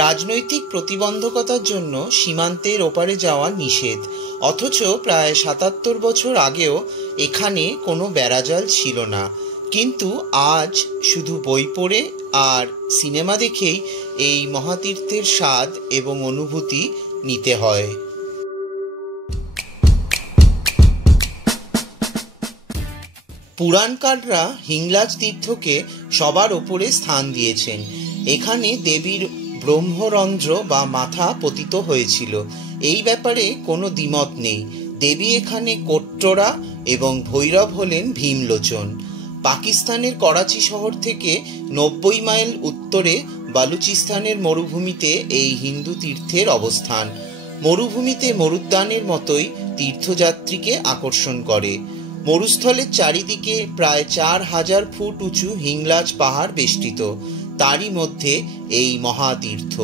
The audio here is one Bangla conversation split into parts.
রাজনৈতিক প্রতিবন্ধকতার জন্য সীমান্তের ওপারে যাওয়া নিষেধ, অথচ প্রায় ৭৭ বছর আগেও এখানে কোনো বেড়াজাল ছিল না। কিন্তু আজ শুধু বই পড়ে আর সিনেমা দেখেই এই মহাতীর্থের স্বাদ এবং অনুভূতি নিতে হয়। পুরাণকাররা হিংলাজ তীর্থকে সবার ওপরে স্থান দিয়েছেন। এখানে দেবীর ব্রহ্মরন্ধ্র বা মাথা পতিত হয়েছিল, এই ব্যাপারে কোনো দ্বিমত নেই। দেবী এখানে কোট্টরা এবং ভৈরব হলেন ভীমলোচন। পাকিস্তানের করাচি শহর থেকে ৯০ মাইল উত্তরে বালুচিস্তানের মরুভূমিতে এই হিন্দু তীর্থের অবস্থান। মরুভূমিতে মরুদ্যানের মতোই তীর্থযাত্রীকে আকর্ষণ করে। মরুস্থলের চারিদিকে প্রায় ৪,০০০ ফুট উঁচু হিংলাজ পাহাড় বেষ্টিত, তারই মধ্যে এই মহাতীর্থ।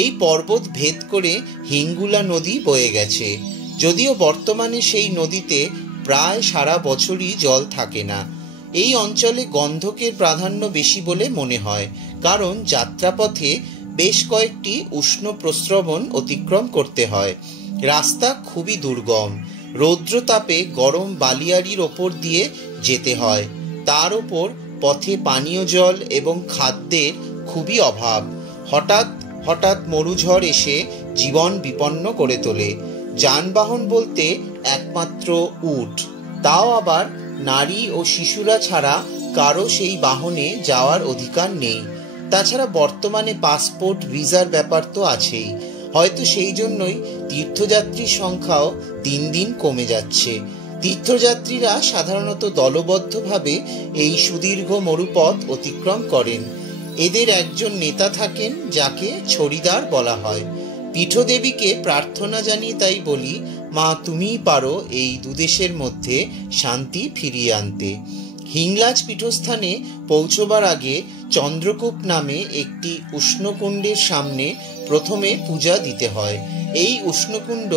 এই পর্বত ভেদ করে হিঙ্গুলা নদী বয়ে গেছে, যদিও বর্তমানে সেই নদীতে প্রায় সারা বছরই জল থাকে না। এই অঞ্চলে গন্ধকের প্রাধান্য বেশি বলে মনে হয়, কারণ যাত্রাপথে বেশ কয়েকটি উষ্ণ প্রস্রবণ অতিক্রম করতে হয়। রাস্তা খুবই দুর্গম, রৌদ্রতাপে গরম বালিয়াড়ির ওপর দিয়ে যেতে হয়। তার ওপর পথে পানীয় জল এবং খাদ্যের খুবই অভাব। হঠাৎ হঠাৎ মরুঝড় এসে জীবন বিপন্ন করে তোলে। যানবাহন বলতে একমাত্র উট, তাও আবার নারী ও শিশুরা ছাড়া কারো সেই বাহনে যাওয়ার অধিকার নেই। তাছাড়া বর্তমানে পাসপোর্ট ভিসার ব্যাপার তো আছেই। হয়তো সেই জন্যই তীর্থযাত্রীর সংখ্যাও দিন দিন কমে যাচ্ছে। তীর্থযাত্রীরা সাধারণত দলবদ্ধভাবে এই সুদীর্ঘ মরুপথ অতিক্রম করেন। এদের একজন নেতা থাকেন, যাকে ছড়িদার বলা হয়। পীঠদেবীকে প্রার্থনা জানিয়ে তাই বলি, মা তুমিই পারো এই দুদেশের মধ্যে শান্তি ফিরিয়ে আনতে। হিংলাজ পীঠস্থানে পৌঁছবার আগে চন্দ্রকূপ নামে একটি উষ্ণকুণ্ডের সামনে প্রথমে পূজা দিতে হয়। এই উষ্ণকুণ্ড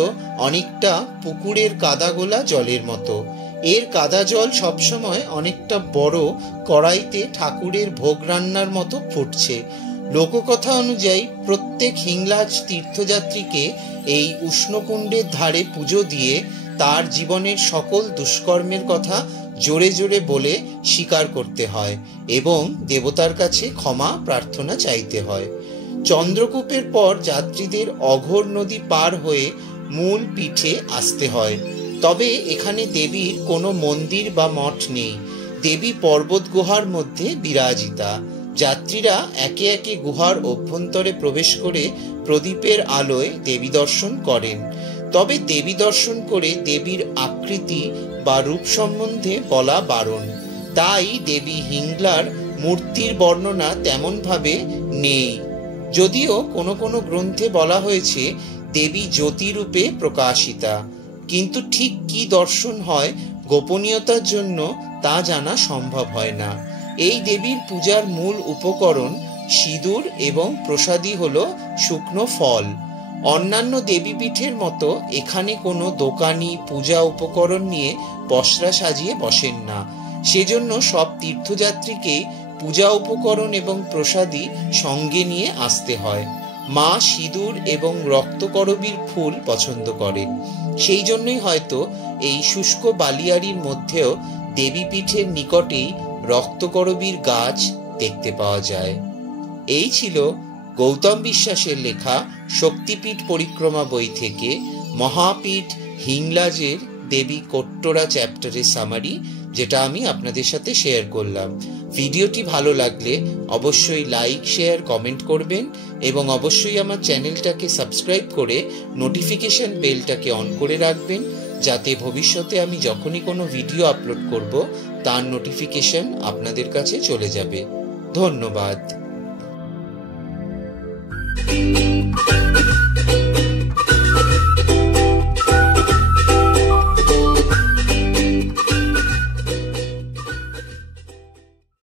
অনেকটা পুকুরের কাদাগোলা জলের মতো। এর কাদা জল সবসময় অনেকটা বড় কড়াইতে ঠাকুরের ভোগ রান্নার মতো ফুটছে। লোককথা অনুযায়ী প্রত্যেক হিংলাজ তীর্থযাত্রীকে এই উষ্ণকুণ্ডের ধারে পুজো দিয়ে তার জীবনের সকল দুষ্কর্মের কথা জোরে জোরে বলে স্বীকার করতে হয় এবং দেবতার কাছে ক্ষমা প্রার্থনা চাইতে হয়। চন্দ্রকূপের পর যাত্রীদের অঘোর নদী পার হয়ে মূল পীঠে আসতে হয়। তবে এখানে দেবীর কোনো মন্দির বা মঠ নেই। দেবী পর্বত গুহার মধ্যে বিরাজিতা। যাত্রীরা একে একে গুহার অভ্যন্তরে প্রবেশ করে প্রদীপের আলোয় দেবী দর্শন করেন। তবে দেবী দর্শন করে দেবীর আকৃতি বা রূপ সম্বন্ধে বলা বারণ। তাই দেবী হিংলার মূর্তির বর্ণনা তেমনভাবে নেই, যদিও কোনো কোনো গ্রন্থে বলা হয়েছে দেবী জ্যোতিরূপে প্রকাশিতা। কিন্তু ঠিক কি দর্শন হয় গোপনীয়তার জন্য তা জানা সম্ভব হয় না। এই দেবীর পূজার মূল উপকরণ সিঁদুর এবং প্রসাদী হল শুকনো ফল। অন্যান্য দেবীপীঠের মতো এখানে কোনো দোকানি পূজা উপকরণ নিয়ে পসরা সাজিয়ে বসেন না। সেজন্য সব তীর্থযাত্রীকে পূজা উপকরণ এবং প্রসাদী সঙ্গে নিয়ে আসতে হয়। মা সিঁদুর এবং রক্তকরবীর ফুল পছন্দ করেন। সেই জন্যই হয়তো এই শুষ্ক বালিয়াড়ির মধ্যেও দেবীপীঠের নিকটেই রক্তকরবীর গাছ দেখতে পাওয়া যায়। এই ছিল গৌতম বিশ্বাসের লেখা শক্তিপীঠ পরিক্রমা বই থেকে মহাপীঠ হিংলাজের দেবী কোট্টরা চ্যাপ্টারের সামারি, যেটা আমি আপনাদের সাথে শেয়ার করলাম। ভিডিওটি ভালো লাগলে অবশ্যই লাইক, শেয়ার, কমেন্ট করবেন এবং অবশ্যই আমার চ্যানেলটাকে সাবস্ক্রাইব করে নোটিফিকেশন বেলটাকে অন করে রাখবেন, যাতে ভবিষ্যতে আমি যখনই কোনো ভিডিও আপলোড করব তার নোটিফিকেশন আপনাদের কাছে চলে যাবে। ধন্যবাদ।